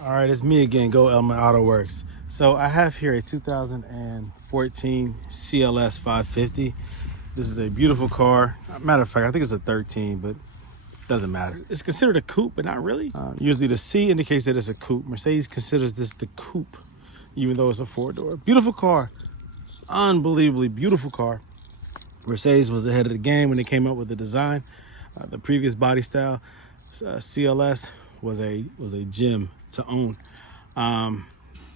All right, it's me again, Go Element Auto Works. So I have here a 2014 CLS 550. This is a beautiful car. Matter of fact, I think it's a 13, but doesn't matter. It's considered a coupe, but not really. Usually the C indicates that it's a coupe. Mercedes considers this the coupe, even though it's a four-door. Beautiful car, unbelievably beautiful car. Mercedes was ahead of the game when they came up with the design. The previous body style, CLS, was a gem to own.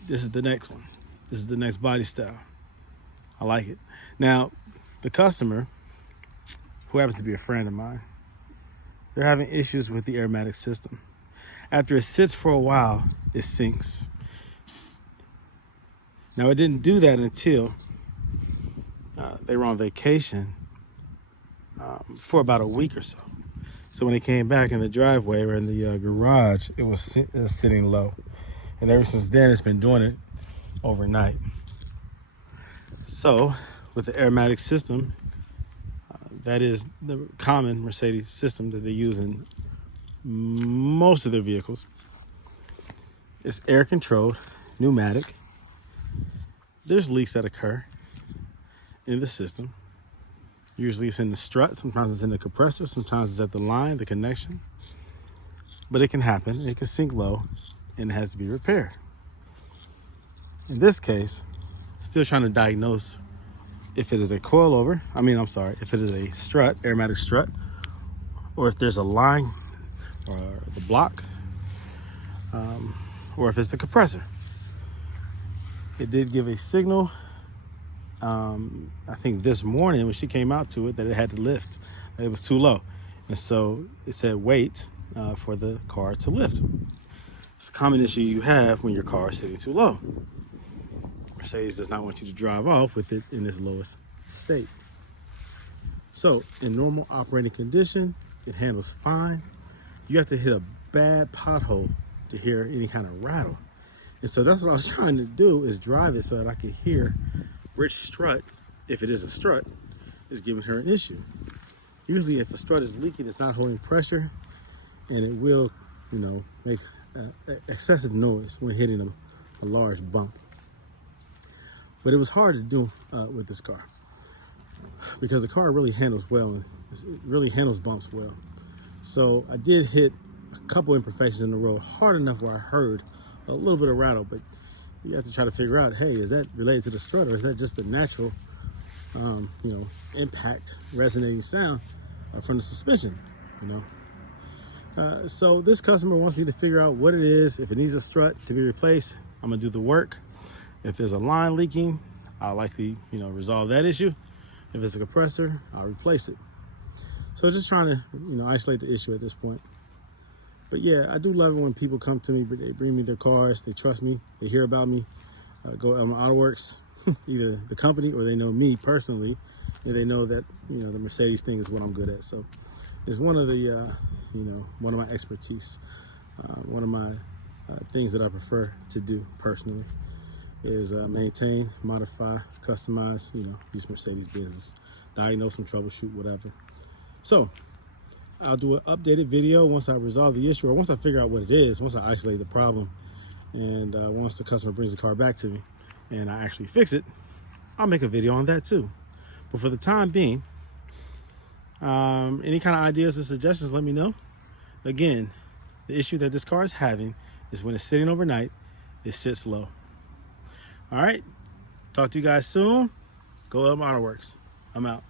This is the next one. This is the next body style. I like it. Now, the customer, who happens to be a friend of mine, they're having issues with the Airmatic system. After it sits for a while, it sinks. Now, it didn't do that until they were on vacation for about a week or so. So when they came back in the driveway or in the garage, it was sitting low. And ever since then, it's been doing it overnight. So with the Airmatic system, that is the common Mercedes system that they use in most of their vehicles. It's air controlled, pneumatic. There's leaks that occur in the system. Usually it's in the strut, sometimes it's in the compressor, sometimes it's at the line, the connection. But it can happen, it can sink low, and it has to be repaired. In this case, still trying to diagnose if it is a coilover, if it is a strut, Airmatic strut, or if there's a line or the block, or if it's the compressor. It did give a signal, I think this morning when she came out to it, that it had to lift. It was too low. And so it said wait for the car to lift. It's a common issue you have when your car is sitting too low. Mercedes does not want you to drive off with it in its lowest state. So in normal operating condition, it handles fine. You have to hit a bad pothole to hear any kind of rattle. And so that's what I was trying to do, is drive it so that I could hear which strut, if it is a strut, is giving her an issue. Usually if a strut is leaking, it's not holding pressure, and it will, make excessive noise when hitting a large bump. But it was hard to do with this car, because the car really handles well, and it really handles bumps well. So I did hit a couple imperfections in the road hard enough where I heard a little bit of rattle, but you have to try to figure out, hey, is that related to the strut, or is that just the natural, impact, resonating sound from the suspension, So this customer wants me to figure out what it is. If it needs a strut to be replaced, I'm gonna do the work. If there's a line leaking, I'll likely, resolve that issue. If it's a compressor, I'll replace it. So just trying to, isolate the issue at this point. But yeah, I do love it when people come to me, but they bring me their cars, they trust me, they hear about me, Go Element Auto Works, either the company or they know me personally, and they know that, the Mercedes thing is what I'm good at. So it's one of the, one of my expertise, one of my things that I prefer to do personally is maintain, modify, customize, these Mercedes business, diagnose and troubleshoot, whatever. So I'll do an updated video once I resolve the issue, or once I figure out what it is, once I isolate the problem, and once the customer brings the car back to me and I actually fix it, I'll make a video on that too. But for the time being, any kind of ideas or suggestions, let me know. Again, the issue that this car is having is when it's sitting overnight, it sits low. All right, talk to you guys soon. Go Element Auto Works. I'm out.